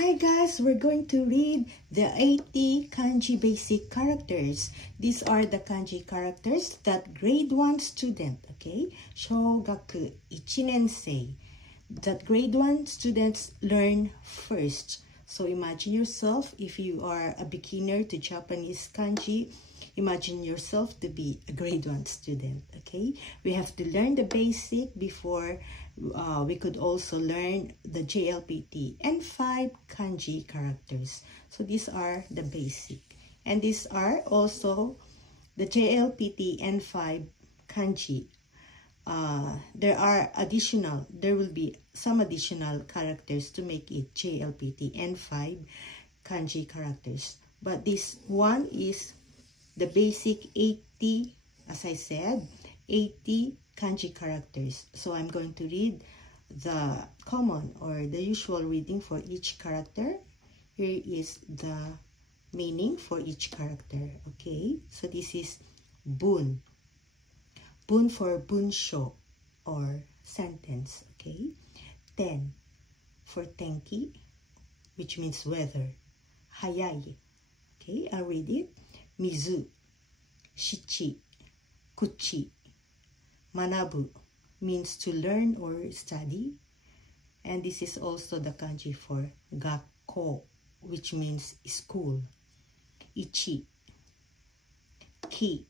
Hi guys, we're going to read the 80 kanji basic characters. These are the kanji characters that grade 1 student, okay? Shogaku 1年生. That grade 1 students learn first. So imagine yourself, if you are a beginner to Japanese kanji, imagine yourself to be a grade 1 student, okay? We have to learn the basic before we could also learn the JLPT and 5 kanji characters. So these are the basic. And these are also the JLPT and 5 kanji. There will be some additional characters to make it JLPT and 5 kanji characters. But this one is the basic 80, as I said, 80 kanji characters. So I'm going to read the common or the usual reading for each character. Here is the meaning for each character, okay? So this is bun. Bun for bunsho or sentence, okay? Ten for tenki, which means weather. Hayai, okay? I'll read it. Mizu, shichi, kuchi. Manabu means to learn or study. And this is also the kanji for gakko, which means school. Ichi, ki,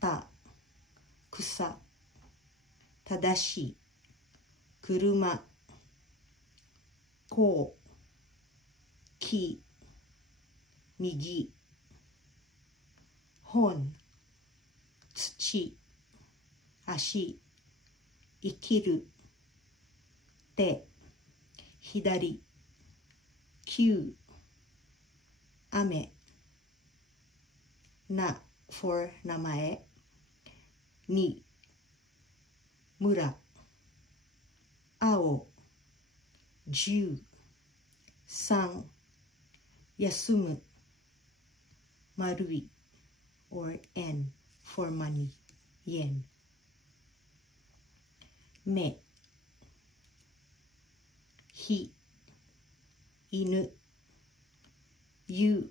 ta, kusa, tadashi, kuruma, ko, ki, migi, hon, tsuchi, ashi, ikiru, te, hidari, kyu, ame, na for namae, ni, mura, ao, ju, san, yasumu, marui, or en for money, yen. Me, hi, inu, yu,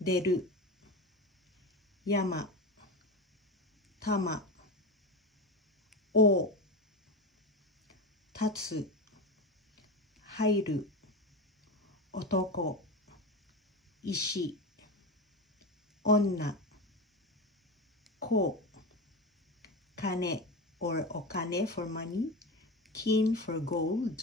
deru, yama, tama, o, tatsu, hairu, otoko, ishi, onna, ko, kane or okane for money, kin for gold,